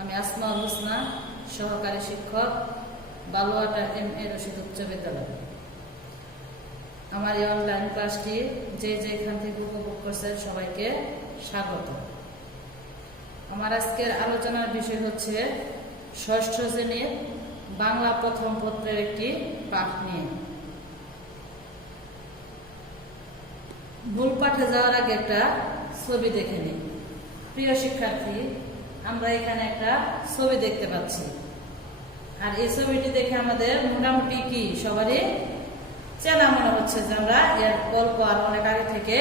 আমি আসমাউল হোসনা, সহকারী শিক্ষক, বালুয়াটা এম.এ. রশিদ উচ্চ বিদ্যালয়। আমার এই অনলাইন ক্লাসটি যেখান থেকে উপভোগ করছেন সবাইকে স্বাগত। আমার আজকের আলোচনার বিষয় হচ্ছে ষষ্ঠ শ্রেণীর বাংলা প্রথম পত্রের একটি পাঠ নিয়ে। মূল পাঠে যাওয়ার আগে একটা ছবি দেখে নিই। প্রিয় শিক্ষার্থী, আমরা এখানে একটা ছবি দেখতে পাচ্ছি, আর এই ছবিটি দেখে আমাদের মোটামুটি কি সবারই চেনা মনে হচ্ছে যে আমরা এর গল্প আর অনেক আগে থেকে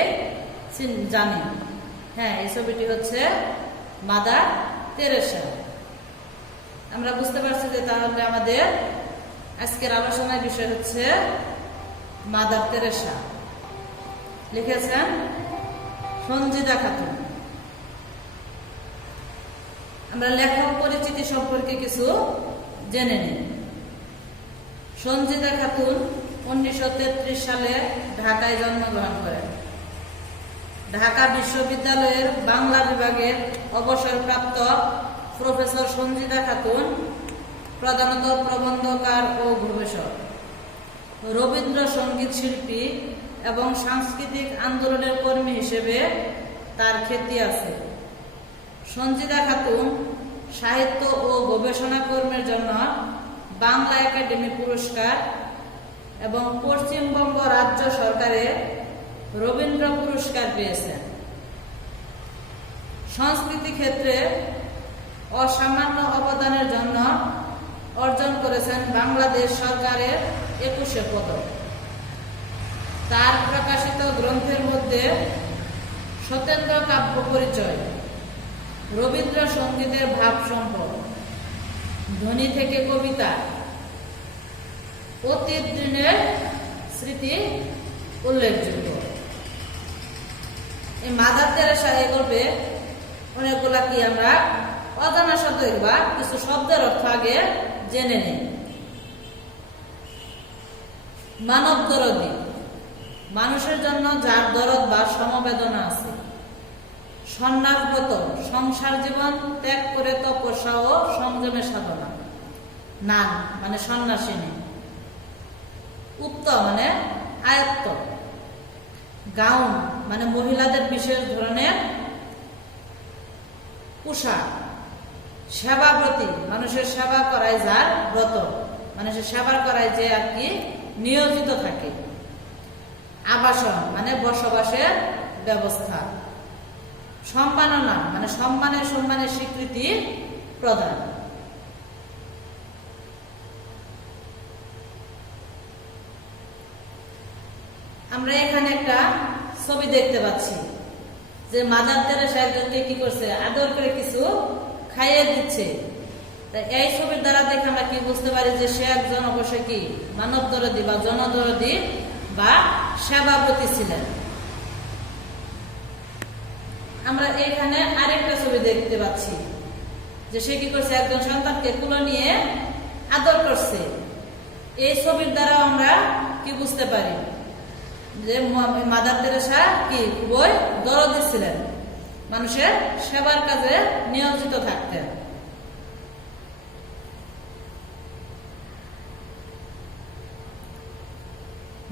জানি। হ্যাঁ, এই ছবিটি হচ্ছে মাদার তেরেসা। আমরা বুঝতে পারছি যে তাহলে আমাদের আজকের আলোচনার বিষয় হচ্ছে মাদার তেরেসা। লিখেছেন সঞ্জিদা খাতুন। আমরা লেখক পরিচিতি সম্পর্কে কিছু জেনে নিই। সঞ্জিদা খাতুন 1933 সালে ঢাকায় জন্মগ্রহণ করেন। ঢাকা বিশ্ববিদ্যালয়ের বাংলা বিভাগের অবসরপ্রাপ্ত প্রফেসর সঞ্জিদা খাতুন প্রধানত প্রবন্ধকার ও গবেষক, রবীন্দ্রসঙ্গীত শিল্পী এবং সাংস্কৃতিক আন্দোলনের কর্মী হিসেবে তার খ্যাতি আছে। সঞ্জিদা খাতুন সাহিত্য ও গবেষণা কর্মের জন্য বাংলা একাডেমি পুরস্কার এবং পশ্চিমবঙ্গ রাজ্য সরকারের রবীন্দ্র পুরস্কার পেয়েছেন। সংস্কৃতি ক্ষেত্রে অসামান্য অবদানের জন্য অর্জন করেছেন বাংলাদেশ সরকারের 21 পদক। তার প্রকাশিত গ্রন্থের মধ্যে সতেন্দ্র কাব্য পরিচয়, রবীন্দ্রসঙ্গীতের ভাব সম্পদ, ধ্বনি থেকে কবিতা, অতীত দিনের স্মৃতি উল্লেখযোগ্য। এই মাদার তেরেসা এই গল্পে অনেকগুলা কি আমরা অজানা শব্দ বা কিছু শব্দের অর্থ আগে জেনে নিই। মানব দরদী, মানুষের জন্য যার দরদ বা সমবেদনা আছে। সন্ন্যাসব্রত, সংসার জীবন ত্যাগ করে তপস্যা ও সংযমের সাধনা। নান মানে সন্ন্যাসিনী। উক্ত মানে আয়ত্ত। গাউন মানে মহিলাদের বিশেষ ধরনের পোশাক। সেবাব্রতী, মানুষের সেবা করায় যার ব্রত, মানুষের সেবা করায় যে আর কি নিয়োজিত থাকে। আবাসন মানে বসবাসের ব্যবস্থা। সম্মাননা মানে সম্মানের স্বীকৃতি প্রদান। আমরা এখানে একটা ছবি দেখতে পাচ্ছি যে মাদার তেরেসা একজনকে কি করছে, আদর করে কিছু খাইয়ে দিচ্ছে। এই ছবির দ্বারা দেখে আমরা কি বুঝতে পারি যে সে একজন অবশ্যই কি মানব দরদী বা জনদরদী বা সেবাব্রতী ছিলেন। আমরা এখানে আরেকটা ছবি দেখতে পাচ্ছি যে সে কি করছে, একজন সন্তানকে কুলে নিয়ে আদর করছে। এই ছবির দ্বারা আমরা কি বুঝতে পারি যে মাদার তেরেসা কি খুবই দরদী ছিলেন, মানুষের সেবার কাজে নিয়োজিত থাকতেন।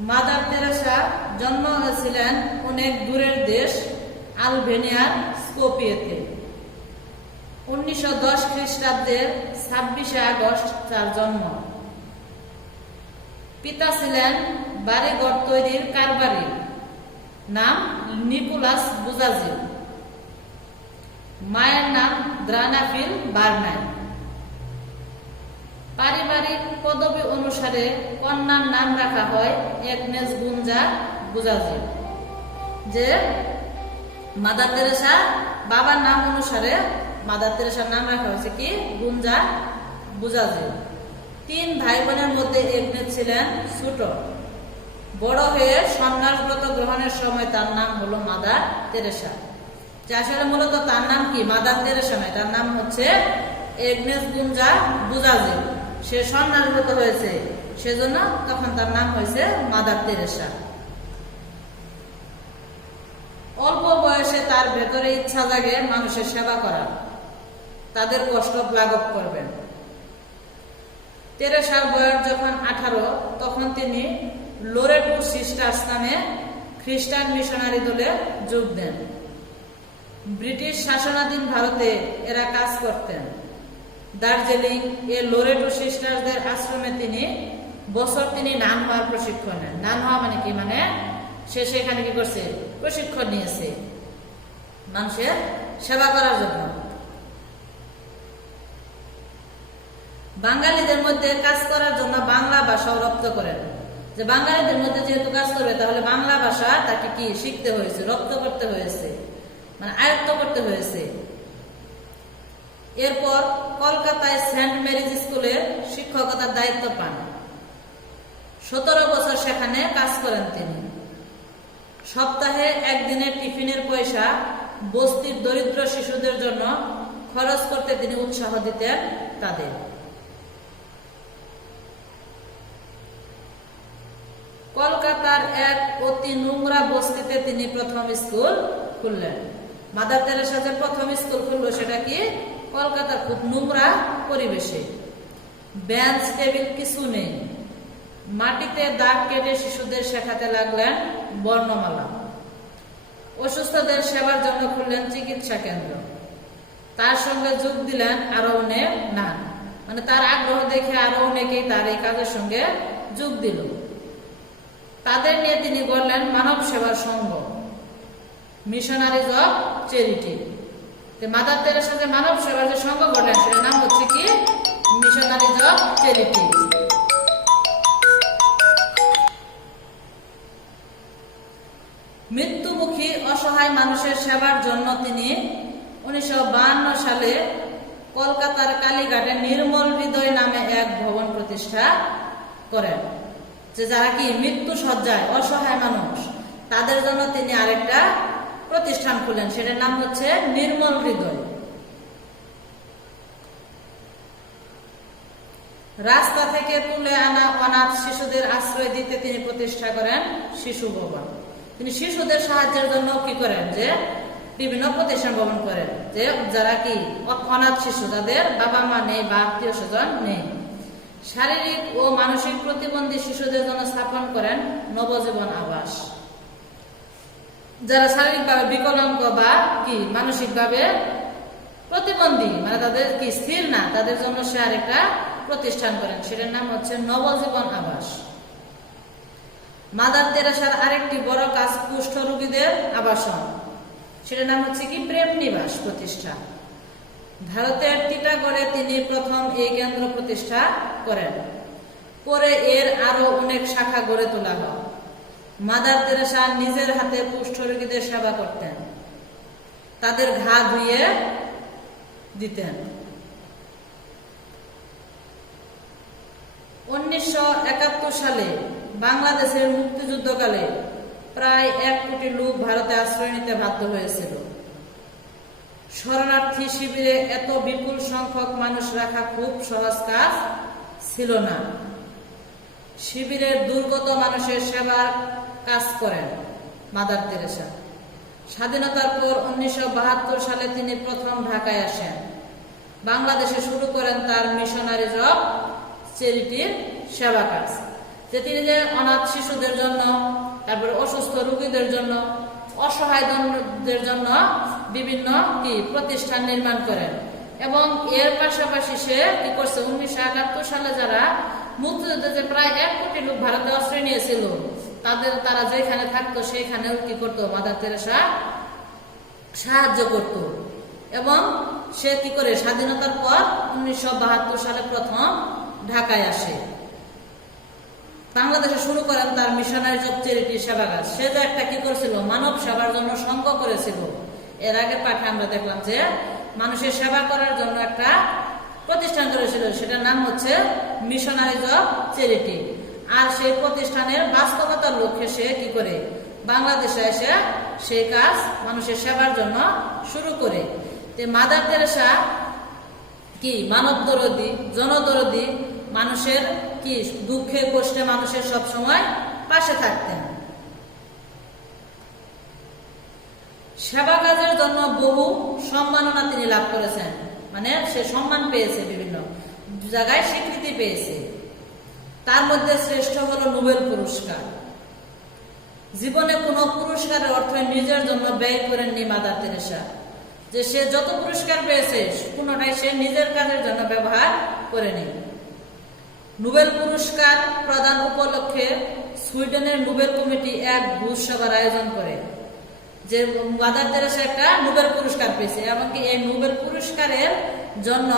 মাদার তেরেসা জন্ম হয়েছিলেন অনেক দূরের দেশ আলবেনিয়ার স্কোপিয়েতে। 1910 খ্রিস্টাব্দের 26 আগস্ট তার জন্ম। পিতা ছিলেন বাড়িঘর তৈরির কারবারি, নাম নিকোলাস বুজাজি। মায়ের নাম দ্রানাফিল বার্নাই। পারিবারিক পদবি অনুসারে কন্যার নাম রাখা হয় এগনেস গুঞ্জা বুজাজি। যে মাদার তেরেসা বাবার নাম অনুসারে মাদার তেরেসার নাম রাখা হয়েছে কি গুঞ্জা বুজাজি। 3 ভাই বোনের মধ্যে এগনেস ছিলেন ছোট। বড় হয়ে সন্ন্যাসব্রত গ্রহণের সময় তার নাম হলো মাদার তেরেসা। যে আসলে মূলত তার নাম কি মাদার তেরেসা নয়, তার নাম হচ্ছে এগনেস গুঞ্জা বুজাজি। সে সন্ন্যাসব্রত হয়েছে, সেজন্য তখন তার নাম হয়েছে মাদার তেরেসা। অল্প বয়সে তার ভেতরে ইচ্ছা জাগে মানুষের সেবা করার। তাদের কষ্ট লাঘব করবেন। তেরেসার বয়স যখন 18 তখন তিনি লোরেটো সিস্টার্স নামে খ্রিস্টান মিশনারি দলে যোগ দেন। ব্রিটিশ শাসনাধীন ভারতে এরা কাজ করতেন। দার্জিলিং এ লোরেটো সিস্টারদের আশ্রমে তিনি বছর নান হওয়ার প্রশিক্ষণ নেন। নান হওয়া মানে কি, মানে সে সেখানে কি করছে, প্রশিক্ষণ নিয়েছে মানুষের সেবা করার জন্য। বাঙালিদের মধ্যে কাজ করার জন্য বাংলা ভাষাও রপ্ত করেন। যে বাঙালিদের মধ্যে যেহেতু কাজ করবে তাহলে বাংলা ভাষা তাকে কি শিখতে হয়েছে, রপ্ত করতে হয়েছে, মানে আয়ত্ত করতে হয়েছে। এরপর কলকাতায় সেন্ট মেরিজ স্কুলের শিক্ষকতার দায়িত্ব পান। 17 বছর সেখানে কাজ করেন তিনি। সপ্তাহে একদিনের টিফিনের পয়সা বস্তির দরিদ্র শিশুদের জন্য খরচ করতে তিনি উৎসাহ দিতেন তাদের। কলকাতার এক অতি নোংরা বস্তিতে তিনি প্রথম স্কুল খুললেন। মাদার তেরেসা যে প্রথম স্কুল খুললো সেটা কি কলকাতার খুব নোংরা পরিবেশে। বেঞ্চ টেবিল কিছু নেই, মাটিতে দাগ কেটে শিশুদের শেখাতে লাগলেন বর্ণমালা। অসুস্থদের সেবার জন্য খুললেন চিকিৎসা কেন্দ্র। তার সঙ্গে যোগ দিলেন আরো অনেক নান, মানে তার আগ্রহ দেখে আরো অনেকেই তার এই কাজের সঙ্গে যোগ দিল। তাদের নিয়ে তিনি গড়লেন মানব সেবার সংঘ, Missionaries of Charity. Mother Teresa যে মানব সেবার যে সংঘ গড়লেন সেটার নাম হচ্ছে কি মিশনারিজ অফ চ্যারিটি। মৃত্যুমুখী অসহায় মানুষের সেবার জন্য তিনি 1952 সালে কলকাতার কালীঘাটে নির্মল হৃদয় নামে এক ভবন প্রতিষ্ঠা করেন। যে যারা কি মৃত্যু সজ্জায় অসহায় মানুষ তাদের জন্য তিনি আরেকটা প্রতিষ্ঠান খুলেন, সেটার নাম হচ্ছে নির্মল হৃদয়। রাস্তা থেকে তুলে আনা অনাথ শিশুদের আশ্রয় দিতে তিনি প্রতিষ্ঠা করেন শিশু ভবন। তিনি শিশুদের সাহায্যের জন্য কি করেন, যে বিভিন্ন প্রতিষ্ঠান ভবন করেন, যে যারা কি অনাথ শিশু, যাদের বাবা মা নেই বা আত্মীয় স্বজন নেই। শারীরিক ও মানসিক প্রতিবন্ধী শিশুদের জন্য স্থাপন করেন নবজীবন আবাস। যারা শারীরিকভাবে বিকলাঙ্গ বা কি মানসিকভাবে প্রতিবন্ধী, মানে তাদের কি স্থির না, তাদের জন্য সে আরেকটা প্রতিষ্ঠান করেন, সেটার নাম হচ্ছে নবজীবন আবাস। মাদার তেরেসার আরেকটি বড় কাজ কুষ্ঠ রোগীদের আবাসন, সেটার নাম হচ্ছে কি প্রেম নিবাস প্রতিষ্ঠা। ভারতের টিটাগড়ে তিনি প্রথম এই কেন্দ্র প্রতিষ্ঠা করেন। পরে এর আরো অনেক শাখা গড়ে তোলা হয়। মাদার তেরেসা নিজের হাতে কুষ্ঠ রোগীদের সেবা করতেন, তাদের ঘা ধুয়ে দিতেন। 1971 সালে বাংলাদেশের মুক্তিযুদ্ধকালে প্রায় 1 কোটি লোক ভারতে আশ্রয় নিতে বাধ্য হয়েছিল। শরণার্থী শিবিরে এত বিপুল সংখ্যক মানুষ রাখা খুব সহজ কাজ ছিল না। শিবিরের দুর্গত মানুষের সেবার কাজ করেন মাদার তেরেসা। স্বাধীনতার পর 1972 সালে তিনি প্রথম ঢাকায় আসেন। বাংলাদেশে শুরু করেন তার মিশনারিজ অফ চ্যারিটির সেবা কাজ। যে তিনি যে অনাথ শিশুদের জন্য, তারপরে অসুস্থ রোগীদের জন্য, অসহায়দের জন্য বিভিন্ন কি প্রতিষ্ঠান নির্মাণ করেন। এবং এর পাশাপাশি সে কি করছে, 1971 সালে যারা মুক্তিযুদ্ধে যে প্রায় 1 কোটি লোক ভারতে আশ্রয় নিয়েছিল, তারা যেখানে থাকতো সেখানেও কি করতো, মাদার তেরেসা সাহায্য করত। এবং সে কি করে স্বাধীনতার পর 1972 সালে প্রথম ঢাকায় আসে। বাংলাদেশে শুরু করেন তার মিশনারিজ অফ চ্যারিটি সেবা কাজ। সে যে একটা কি করেছিল, মানব সেবার জন্য সংঘ করেছিল। এর আগের পাঠে আমরা দেখলাম যে মানুষের সেবা করার জন্য একটা প্রতিষ্ঠান করেছিল, সেটার নাম হচ্ছে মিশনারিজ অফ চ্যারিটি। আর সেই প্রতিষ্ঠানের বাস্তবতার লক্ষ্যে সে কি করে বাংলাদেশে এসে সেই কাজ মানুষের সেবার জন্য শুরু করে। মাদার তেরেসা কি মানব দরদি, জনদরদি, মানুষের কি দুঃখে কষ্টে মানুষের সব সময় পাশে থাকতেন। সেবা কাজের জন্য বহু সম্মাননা তিনি লাভ করেছেন। মানে সে সম্মান পেয়েছে, বিভিন্ন জায়গায় স্বীকৃতি পেয়েছে। তার মধ্যে শ্রেষ্ঠ হলো নোবেল পুরস্কার। জীবনে কোনো পুরস্কারের অর্থ নিজের জন্য ব্যয় করেননি মাদার তেরেসা। যে সে যত পুরস্কার পেয়েছে কোনোটাই সে নিজের কাজের জন্য ব্যবহার করেনি। নোবেল পুরস্কার প্রদান উপলক্ষে সুইডেনের নোবেল কমিটি এক ভোজ সভার আয়োজন করে। যে মাদার তেরেসা একটা নোবেল পুরস্কার পেয়েছে, এমনকি এই নোবেল পুরস্কারের জন্য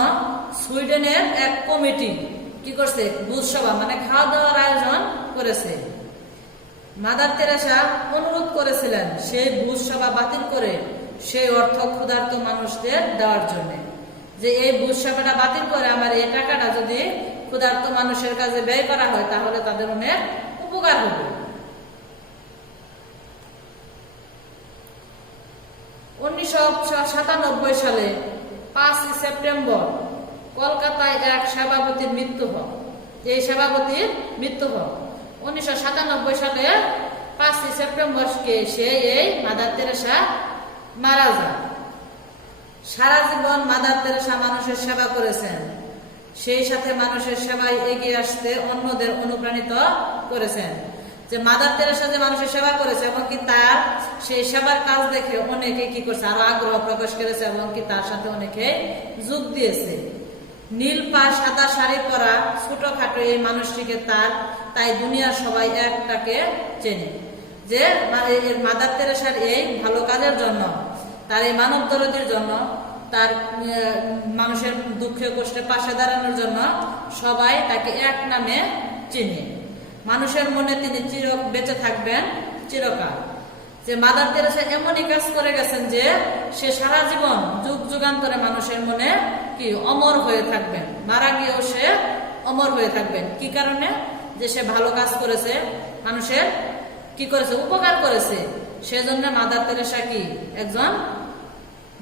সুইডেনের এক কমিটি কি করছে, ভোজ সভা মানে খাওয়া দাওয়ার আয়োজন করেছে। মাদার তেরেসা অনুরোধ করেছিলেন সেই ভোজ সভা বাতিল করে সেই অর্থ ক্ষুধার্ত মানুষদের দেওয়ার জন্য। যে এই ভোজ সভাটা বাতিল করে আমার এই টাকাটা যদি ক্ষুধার্ত মানুষের কাছে ব্যয় করা হয় তাহলে তাদের অনেক উপকার হবে। 1997 সালে 5 সেপ্টেম্বর কলকাতায় এক সভাপতির মৃত্যু হয়। এই সভাপতির মৃত্যু হয় 1997 সালে 5 সেপ্টেম্বরকে সে এই মাদার তেরেসা মারা যায়। সারা জীবন মাদার তেরেসা মানুষের সেবা করেছেন, সেই সাথে মানুষের সেবায় এগিয়ে আসতে অন্যদের অনুপ্রাণিত করেছেন। যে মাদার তেরেসা যে মানুষের সেবা করেছে এবং কি তার সেই সেবার কাজ দেখে অনেকে কি করছে, আরো আগ্রহ প্রকাশ করেছে এবং কি তার সাথে অনেকে যোগ দিয়েছে। নীল পা সাদা শাড়ি পরা ছোটখাটো এই মানুষটিকে তাই দুনিয়ার সবাই একটাকে চেনে। যে মাদার তেরেসার এই ভালো কাজের জন্য, তার এই মানব দরদের জন্য, তার মানুষের দুঃখে কষ্টে পাশে দাঁড়ানোর জন্য সবাই তাকে এক নামে চেনে। মানুষের মনে তিনি বেঁচে থাকবেন চিরকাল। যে মাদার তেরেসা এমনই কাজ করে গেছেন যে সে সারা জীবন যুগ যুগান্তরে মানুষের মনে কি অমর হয়ে থাকবেন, মারা গিয়েও সে অমর হয়ে থাকবেন। কি কারণে? যে সে ভালো কাজ করেছে, মানুষের কি করেছে, উপকার করেছে। সেজন্য মাদার তেরেসা কি একজন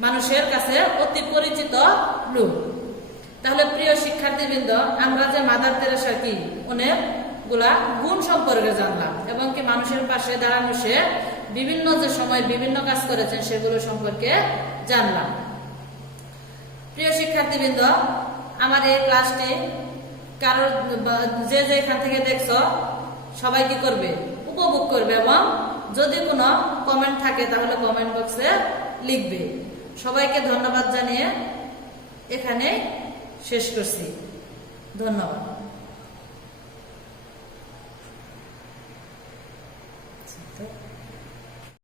মানুষের কাছে অতি পরিচিত লোক। তাহলে প্রিয় শিক্ষার্থীবৃন্দ, আমরা যে মাদার তেরেসা কি অনেকগুলা গুণ সম্পর্কে জানলাম এবং কি মানুষের পাশে দাঁড়ানো সে বিভিন্ন যে সময় বিভিন্ন কাজ করেছেন সেগুলো সম্পর্কে জানলাম। প্রিয় শিক্ষার্থীবৃন্দ, আমার এই ক্লাসটি কারোর যে এখান থেকে দেখছো সবাই কি করবে, উপভোগ করবে এবং যদি কোনো কমেন্ট থাকে তাহলে কমেন্ট বক্সে লিখবে। সবাইকে ধন্যবাদ জানিয়ে এখানে শেষ করছি। ধন্যবাদ।